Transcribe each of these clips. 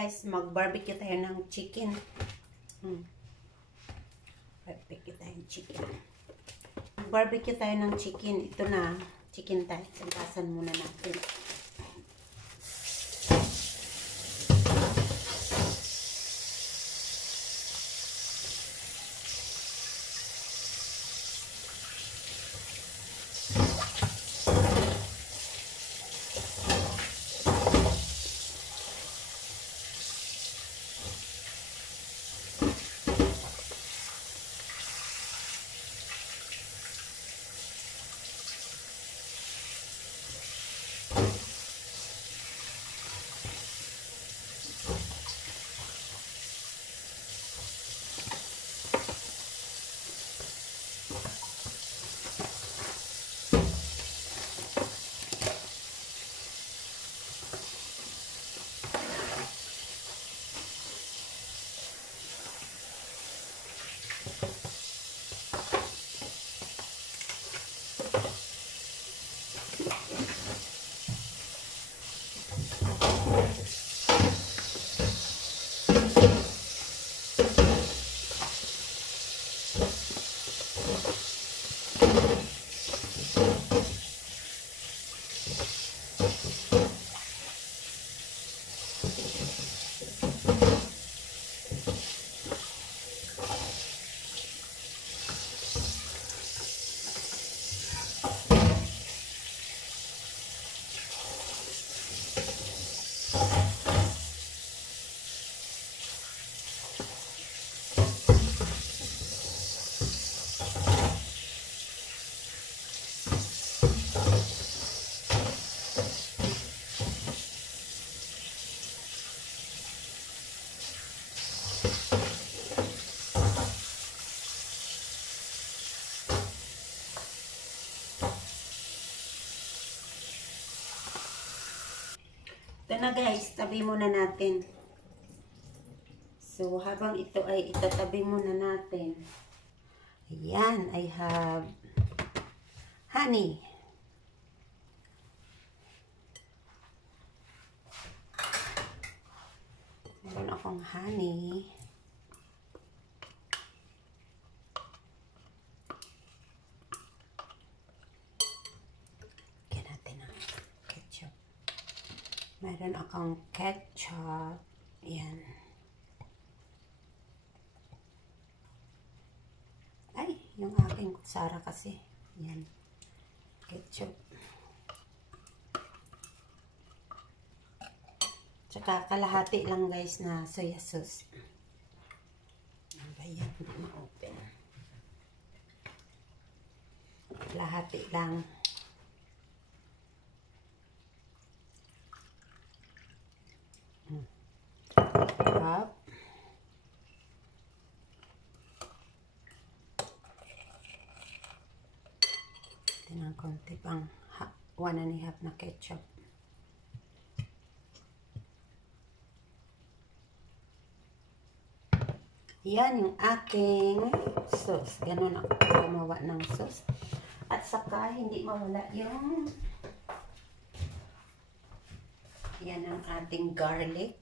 guys, mag-barbecue tayo ng chicken. Barbecue tayo ng chicken. Mag-barbecue tayo ng chicken. Ito na, chicken tayo. Sampasan muna natin. Ito na guys, tabi muna natin. So, habang ito ay itatabi muna natin. Ayan, I have honey. Meron akong honey. Lagyan natin ang ketchup. Meron akong ketchup. Ayan. Ay, yung aking kutsara kasi. Ayan. Ketchup. Tsaka kalahati lang guys na soya sauce. Ayan, hindi ma-open. Kalahati lang. Up. Ito ng konti pang 1.5 na ketchup. Yan yung aking sauce. Ganun ako gumawa ng sauce. At saka hindi mawala yung yan ang ating garlic.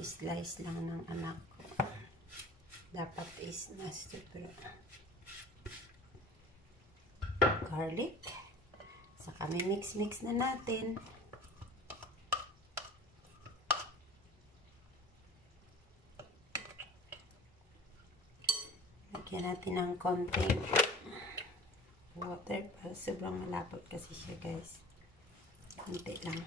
Slice lang ng anak ko. Dapat is nasa pero garlic. Saka may mix na natin. Lagyan natin ng konting water para sobrang malapot kasi siya guys. Konti lang.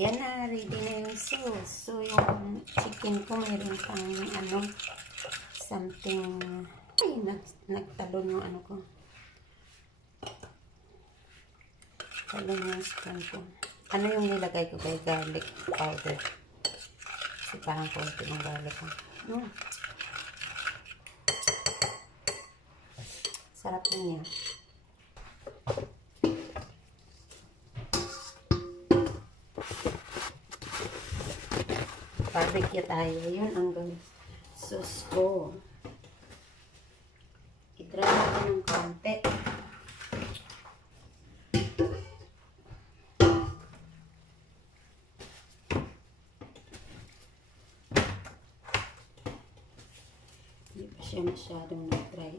Yan na, ready na yung sauce. So, yung chicken ko mayroon pang ano, something, ay, nagtalon yung ano ko. Talong yung spoon ko. Ano yung nilagay ko kay garlic powder? Kasi parang konti ng garlic. Sarap niya. Barbecue tayo. Yun ang sauce ko. I-dry natin ng konti. Hindi pa siya masyadong na-dry.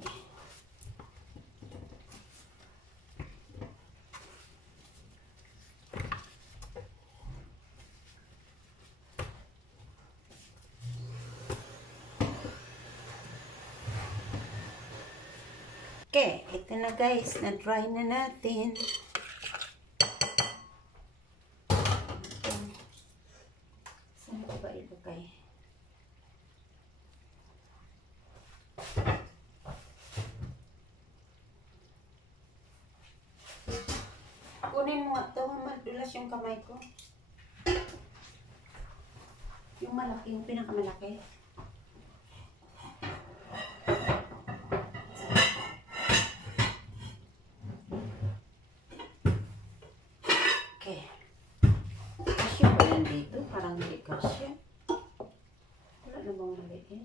Okay, ito na guys, na-dry na natin. Saan ko ba ilagay? Kunin mo nga ito, madulas yung kamay ko. Yung malaki, yung pinakamalaki. Dito, parang hindi kasya. Wala na bang maliit?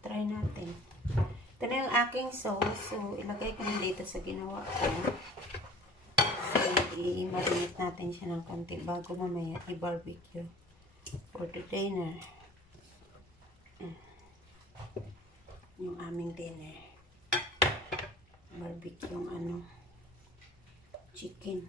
Try natin. Ito na yung aking sauce. So, ilagay ko na dito sa ginawa ko. So, i-marinate natin siya ng konti bago mamaya i-barbecue. For the dinner. Yung aming dinner. Barbecue yung chicken.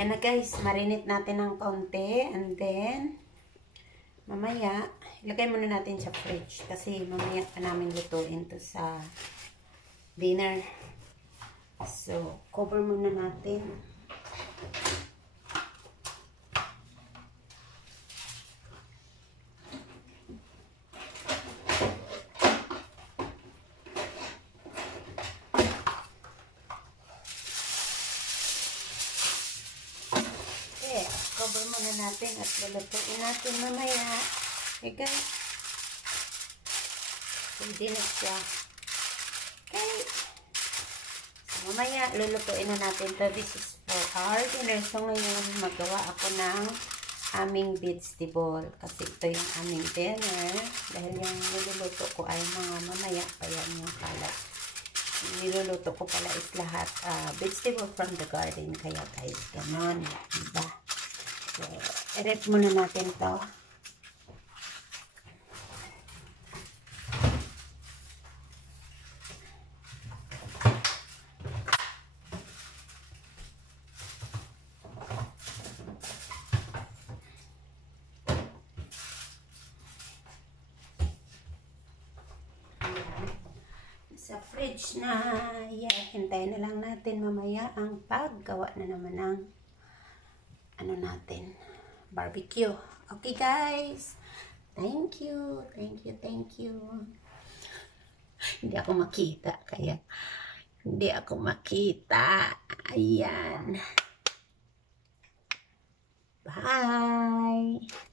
Yan na guys, marinate natin ng konti and then mamaya, ilagay muna natin sa fridge kasi mamaya pa namin lutuin to sa dinner. So, cover muna natin. Cover muna natin at lulutuin natin mamaya. Okay guys. Pwede na siya. Okay. So mamaya lulutuin na natin to. This is for our dinner. So ngayon magawa ako ng aming vegetable. Kasi ito yung aming dinner. Dahil yung niluluto ko ay mga mamaya pa yan yung kalat. Niluluto ko pala is lahat vegetable from the garden. Kaya guys, ganon. Diba? So, i-rep muna natin to. Sa fridge na. Yeah, hintayin na lang natin mamaya ang paggawa na naman ng natin, barbecue. Okay guys, thank you. Hindi ako makita, kaya hindi ako makita. Ayan, bye.